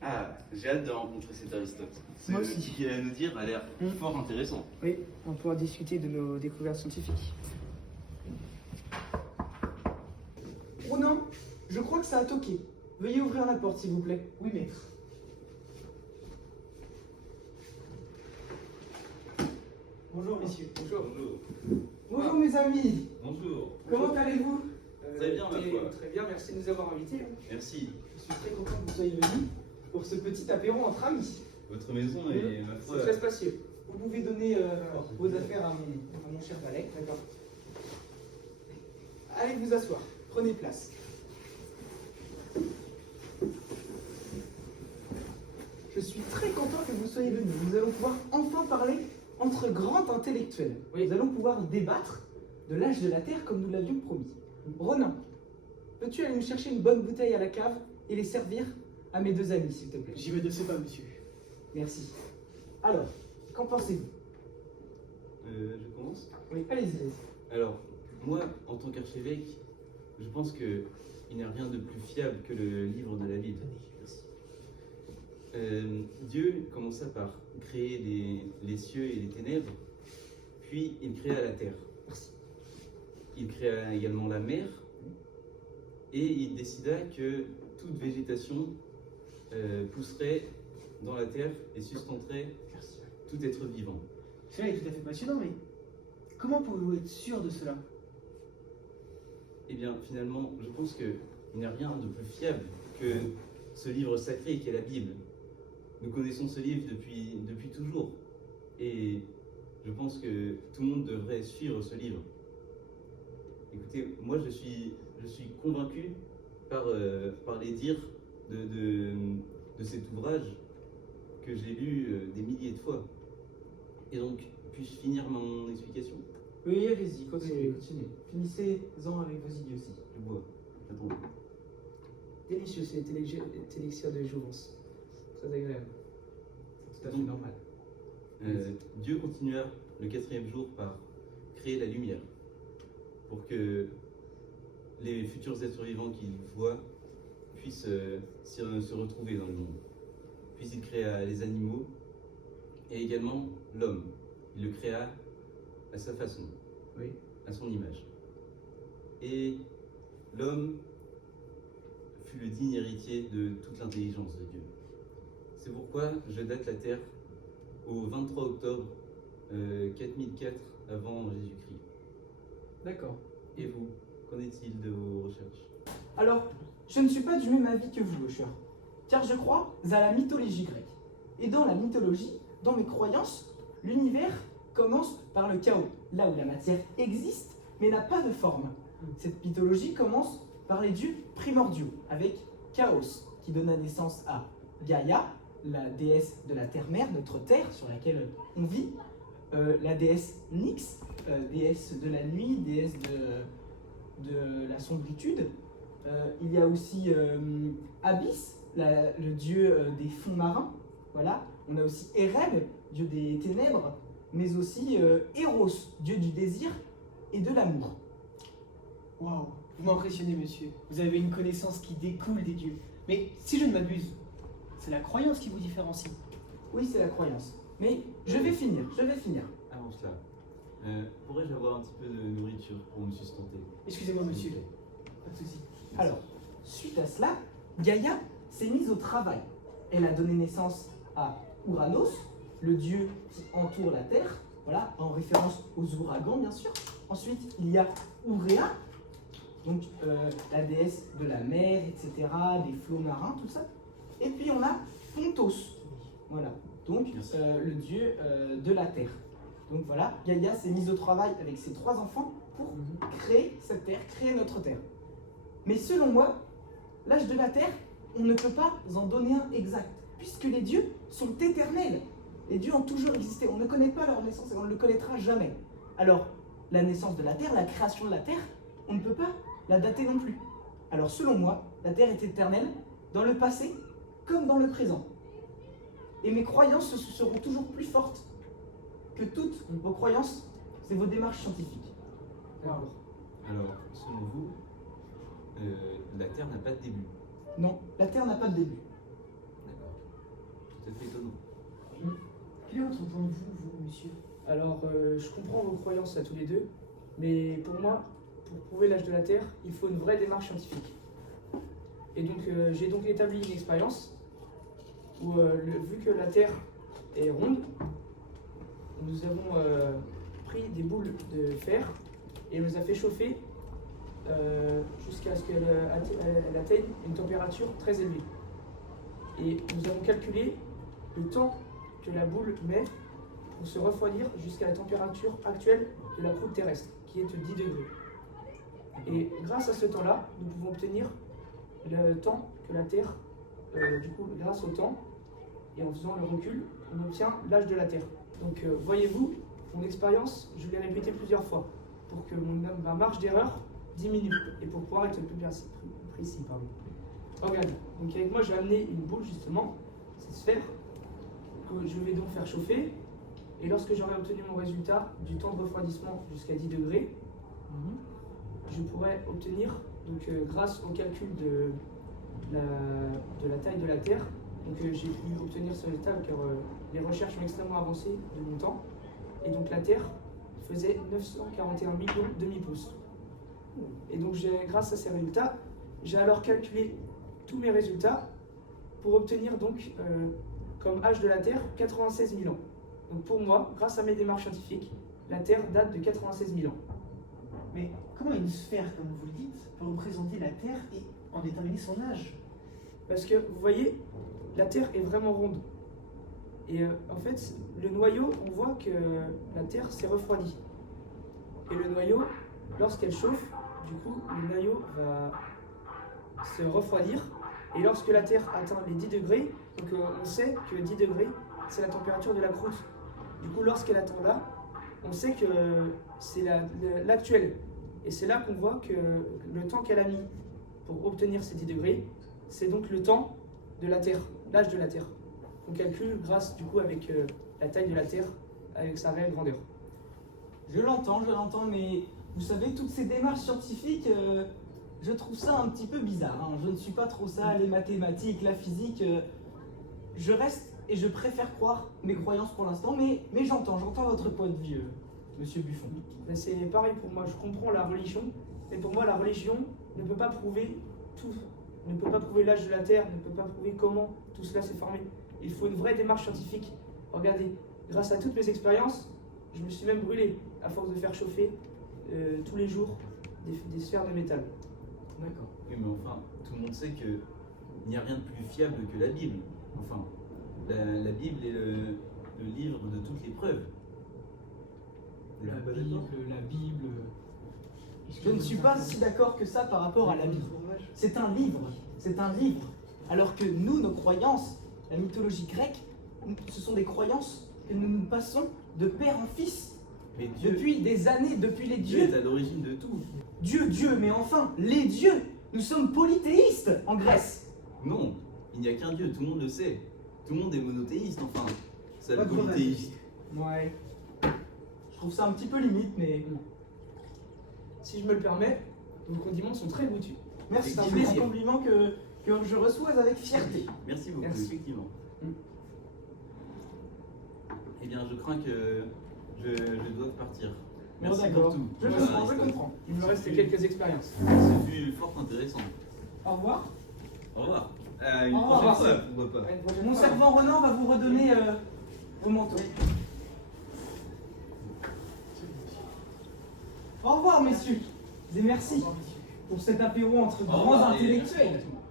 Ah, j'ai hâte de rencontrer cet Aristote. Moi Ce aussi. qu'il a à nous dire a l'air fort intéressant. Oui, on pourra discuter de nos découvertes scientifiques. Ronan, je crois que ça a toqué. Veuillez ouvrir la porte, s'il vous plaît. Oui, maître. Bonjour, messieurs. Bonjour. Bonjour. Bonjour, mes amis. Bonjour. Comment allez-vous Très bien, ma foi. Très bien, merci de nous avoir invités. Merci. Je suis très content que vous soyez venus pour ce petit apéro entre amis. Votre maison est, ma foi... C'est très spacieux. Vous pouvez donner vos affaires à mon cher valet. D'accord. Allez vous asseoir. Prenez place. Je suis très content que vous soyez venus. Nous allons pouvoir enfin parler entre grands intellectuels. Nous allons pouvoir débattre de l'âge de la Terre comme nous l'avions promis. Ronan, peux-tu aller me chercher une bonne bouteille à la cave et les servir à mes deux amis, s'il te plaît? J'y vais de ce pas, monsieur. Merci. Alors, qu'en pensez-vous? je commence. Oui, allez-y. Alors, moi, en tant qu'archevêque, je pense qu'il n'y a rien de plus fiable que le livre de la Bible. Merci. Dieu commença par créer les cieux et les ténèbres, puis il créa la terre. Merci. Il créa également la mer, et il décida que toute végétation pousserait dans la terre et sustenterait tout être vivant. Cela est tout à fait passionnant, mais comment pouvez-vous être sûr de cela? Eh bien, finalement, je pense qu'il n'y a rien de plus fiable que ce livre sacré qu'est la Bible. Nous connaissons ce livre depuis toujours, et je pense que tout le monde devrait suivre ce livre. Écoutez, moi je suis convaincu par les dires de cet ouvrage que j'ai lu des milliers de fois. Et donc, puis-je finir mon explication? Oui, allez-y, continuez. Finissez-en avec vos idioties. Je bois, j'attends. Délicieux, c'est élixir de jouvence. Très agréable. C'est tout à fait normal. Dieu continua le 4e jour par créer la lumière pour que les futurs êtres vivants qu'il voit puissent se retrouver dans le monde. Puis il créa les animaux et également l'homme. Il le créa à sa façon, Oui. à son image. Et l'homme fut le digne héritier de toute l'intelligence de Dieu. C'est pourquoi je date la Terre au 23 octobre 4004 avant Jésus-Christ. D'accord. Et vous, qu'en est-il de vos recherches? Alors, je ne suis pas du même avis que vous, cher, car je crois à la mythologie grecque. Et dans la mythologie, dans mes croyances, l'univers commence par le chaos, là où la matière existe, mais n'a pas de forme. Cette mythologie commence par les dieux primordiaux, avec Chaos, qui donna naissance à Gaïa, la déesse de la terre-mère, notre terre sur laquelle on vit, la déesse Nyx, déesse de la nuit, déesse de la sombritude. Il y a aussi Abyss, le dieu des fonds marins. Voilà. On a aussi Ereb, dieu des ténèbres, mais aussi Eros, dieu du désir et de l'amour. Waouh, vous m'impressionnez, monsieur. Vous avez une connaissance qui découle des dieux. Mais si je ne m'abuse, c'est la croyance qui vous différencie. Oui, c'est la croyance. Mais je vais finir. Avant cela, pourrais-je avoir un petit peu de nourriture pour me sustenter? Excusez-moi, monsieur. S'il vous Pas de souci. Alors, suite à cela, Gaïa s'est mise au travail. Elle a donné naissance à Ouranos, le dieu qui entoure la Terre, voilà, en référence aux ouragans, bien sûr. Ensuite, il y a Ourea, donc la déesse de la mer, etc., des flots marins, tout ça. Et puis on a Pontos, voilà, donc le dieu de la terre. Donc voilà, Gaïa s'est mise au travail avec ses 3 enfants pour créer cette terre, créer notre terre. Mais selon moi, l'âge de la terre, on ne peut pas en donner un exact, puisque les dieux sont éternels. Les dieux ont toujours existé, on ne connaît pas leur naissance et on ne le connaîtra jamais. Alors, la naissance de la terre, la création de la terre, on ne peut pas la dater non plus. Alors selon moi, la terre est éternelle dans le passé comme dans le présent. Et mes croyances seront toujours plus fortes que toutes vos croyances et vos démarches scientifiques. Waouh. Alors, selon vous, la Terre n'a pas de début. Non, la terre n'a pas de début. D'accord. monsieur? Alors, je comprends vos croyances à tous les deux, mais pour moi, pour prouver l'âge de la Terre, il faut une vraie démarche scientifique. Et donc, j'ai donc établi une expérience où, vu que la Terre est ronde, nous avons pris des boules de fer et on les a fait chauffer jusqu'à ce qu'elle atteigne une température très élevée. Et nous avons calculé le temps que la boule met pour se refroidir jusqu'à la température actuelle de la croûte terrestre, qui est de 10 degrés. Et grâce à ce temps-là, nous pouvons obtenir le temps que la Terre, du coup, grâce au temps, et en faisant le recul, on obtient l'âge de la Terre. Donc, voyez-vous, mon expérience, je l'ai répétée plusieurs fois, pour que ma marge d'erreur diminue, et pour pouvoir être plus précis. Regardez, donc avec moi, j'ai amené une boule, justement, cette sphère, que je vais donc faire chauffer, et lorsque j'aurai obtenu mon résultat du temps de refroidissement jusqu'à 10 degrés, je pourrais obtenir, donc grâce au calcul de la taille de la Terre, donc j'ai pu obtenir ce résultat car les recherches ont extrêmement avancé de mon temps, et donc la Terre faisait 941 millions de demi-pouces. Et donc grâce à ces résultats, j'ai alors calculé tous mes résultats pour obtenir donc comme âge de la Terre 96 000 ans. Donc pour moi, grâce à mes démarches scientifiques, la Terre date de 96 000 ans. Mais comment une sphère, comme vous le dites, peut représenter la Terre et en déterminer son âge? Parce que vous voyez, la Terre est vraiment ronde. Et en fait, le noyau, on voit que la Terre s'est refroidie. Et le noyau, lorsqu'elle chauffe, du coup, le noyau va se refroidir. Et lorsque la Terre atteint les 10 degrés, donc on sait que 10 degrés, c'est la température de la croûte. Du coup, lorsqu'elle atteint là, on sait que c'est l'actuel. Et c'est là qu'on voit que le temps qu'elle a mis pour obtenir ces 10 degrés, c'est donc le temps de la Terre, l'âge de la Terre. On calcule grâce, du coup, avec la taille de la Terre, avec sa réelle grandeur. Je l'entends, mais vous savez, toutes ces démarches scientifiques, je trouve ça un petit peu bizarre. Hein. Je ne suis pas trop ça, les mathématiques, la physique. Je reste et je préfère croire mes croyances pour l'instant, mais j'entends votre point de vue, monsieur Buffon. Ben, c'est pareil pour moi, je comprends la religion, mais pour moi, la religion ne peut pas prouver tout, ne peut pas prouver l'âge de la Terre, ne peut pas prouver comment tout cela s'est formé. Il faut une vraie démarche scientifique. Regardez, grâce à toutes mes expériences, je me suis même brûlé à force de faire chauffer tous les jours des sphères de métal. D'accord. Oui, mais enfin, tout le monde sait qu'il n'y a rien de plus fiable que la Bible. Enfin, la Bible est le livre de toutes les preuves. Vous La n'êtes pas Bible, d'accord? la Bible. Je ne suis pas si d'accord que ça par rapport à la Bible. C'est un livre, Alors que nous, nos croyances, la mythologie grecque, ce sont des croyances que nous passons de père en fils. Mais Dieu, Depuis des années, depuis les Dieu dieux. est à l'origine de tout. Dieu, mais enfin, les dieux. Nous sommes polythéistes en Grèce. Non, il n'y a qu'un Dieu, tout le monde le sait. Tout le monde est monothéiste, enfin. C'est Pas le de polythéiste. Ouais. Je trouve ça un petit peu limite, mais Si je me le permets, vos condiments sont très goûtus. merci, c'est un Effectivement. compliment que je reçois avec fierté. Merci beaucoup, Merci. effectivement. Eh bien, je crains que je doive partir. Bon, Merci d'accord. pour tout. Je Voilà, comprends, je Aristote. comprends. Il me reste quelques expériences. Ce fut fort intéressant. Au revoir. Au revoir. Une Au revoir. prochaine fois, pourquoi pas. À une prochaine Mon fois. servant Renan va vous redonner vos manteaux. Au revoir, messieurs. Et merci pour cet apéro entre grands revoir, et intellectuels. merci pour tout.